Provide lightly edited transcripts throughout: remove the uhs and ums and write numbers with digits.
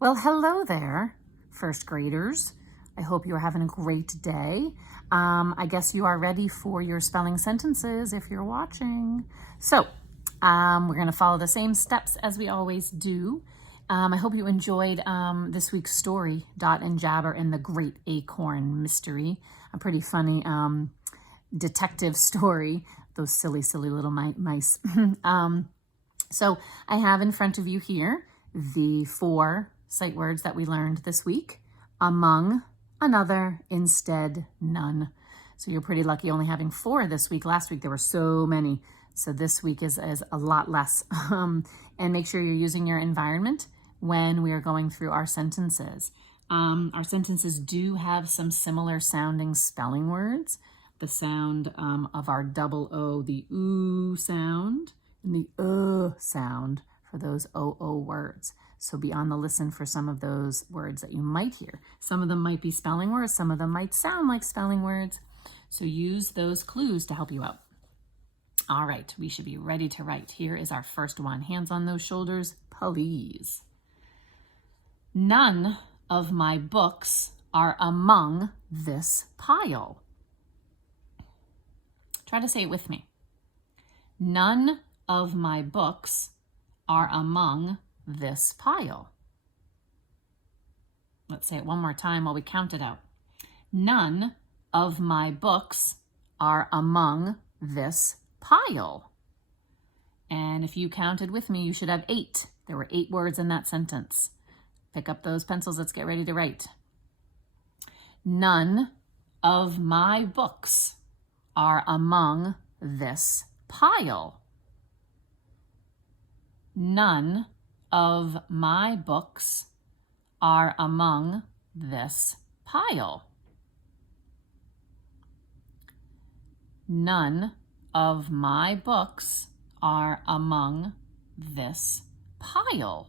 Well, hello there, first graders. I hope you are having a great day. I guess you are ready for your spelling sentences if you're watching. So, we're going to follow the same steps as we always do. I hope you enjoyed this week's story, Dot and Jabber and the Great Acorn Mystery. A pretty funny detective story, those silly, silly little mice. So I have in front of you here the 4 sight words that we learned this week: among, another, instead, none. So you're pretty lucky only having 4 this week. Last week there were so many. So this week is a lot less. And make sure you're using your environment when we are going through our sentences. Our sentences do have some similar sounding spelling words. The sound of our double O, the oo sound, and the sound for those O words. So be on the listen for some of those words that you might hear. Some of them might be spelling words, some of them might sound like spelling words. So use those clues to help you out. All right, we should be ready to write. Here is our first one. Hands on those shoulders, please. None of my books are among this pile. Try to say it with me. None of my books are among this pile. Let's say it one more time while we count it out. None of my books are among this pile. And if you counted with me, you should have 8. There were 8 words in that sentence. Pick up those pencils. Let's get ready to write. None of my books are among this pile. None of my books are among this pile. None of my books are among this pile.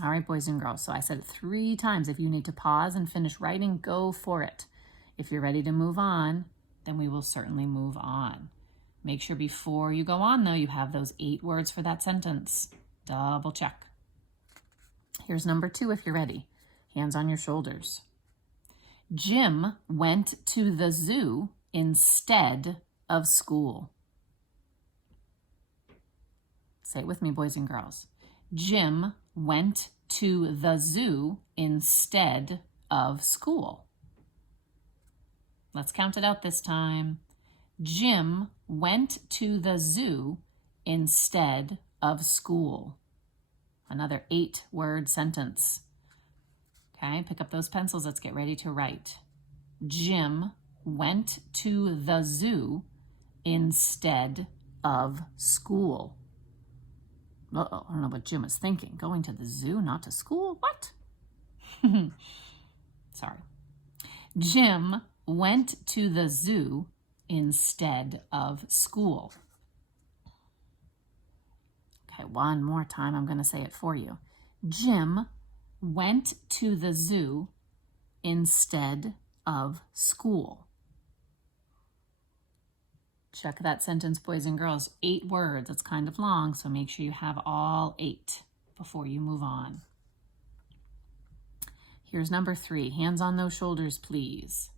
All right, boys and girls, so I said it 3 times. If you need to pause and finish writing, go for it. If you're ready to move on, then we will certainly move on. Make sure before you go on, though, you have those 8 words for that sentence. Double check. Here's number 2 if you're ready. Hands on your shoulders. Jim went to the zoo instead of school. Say it with me, boys and girls. Jim went to the zoo instead of school. Let's count it out this time. Jim went to the zoo instead of school. Another 8-word sentence. Okay, pick up those pencils. Let's get ready to write. Jim went to the zoo instead of school. Uh-oh, I don't know what Jim was thinking. Going to the zoo, not to school? What? Sorry. Jim went to the zoo instead of school. Okay, one more time. I'm going to say it for you. Jim went to the zoo instead of school. Check that sentence, boys and girls. 8 words. It's kind of long, so make sure you have all 8 before you move on. Here's number 3. Hands on those shoulders, please.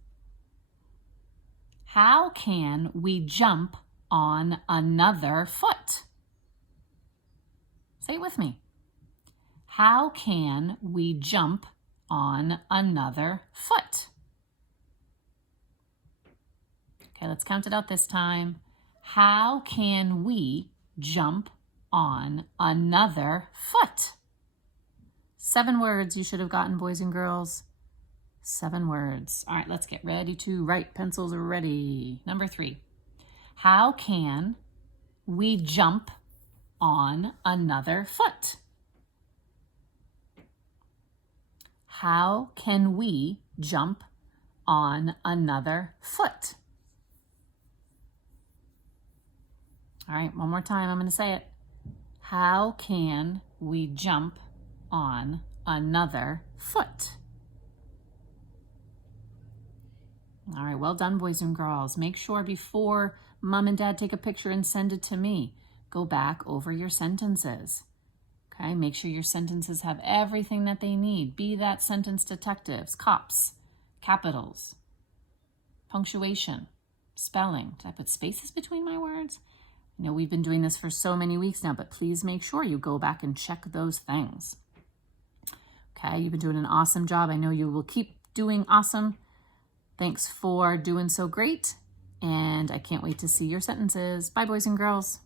How can we jump on another foot? Say it with me. How can we jump on another foot? Okay, let's count it out this time. How can we jump on another foot? 7 words you should have gotten, boys and girls. 7 words. All right, let's get ready to write. Pencils are ready. Number 3. How can we jump on another foot? How can we jump on another foot? All right, one more time. I'm going to say it. How can we jump on another foot? All right, well done, boys and girls. Make sure before Mom and Dad take a picture and send it to me, go back over your sentences. Okay, make sure your sentences have everything that they need. Be that sentence detectives, cops, capitals, punctuation, spelling. Did I put spaces between my words? I know we've been doing this for so many weeks now, but please make sure you go back and check those things. Okay, you've been doing an awesome job. I know you will keep doing awesome. Thanks for doing so great, and I can't wait to see your sentences. Bye, boys and girls.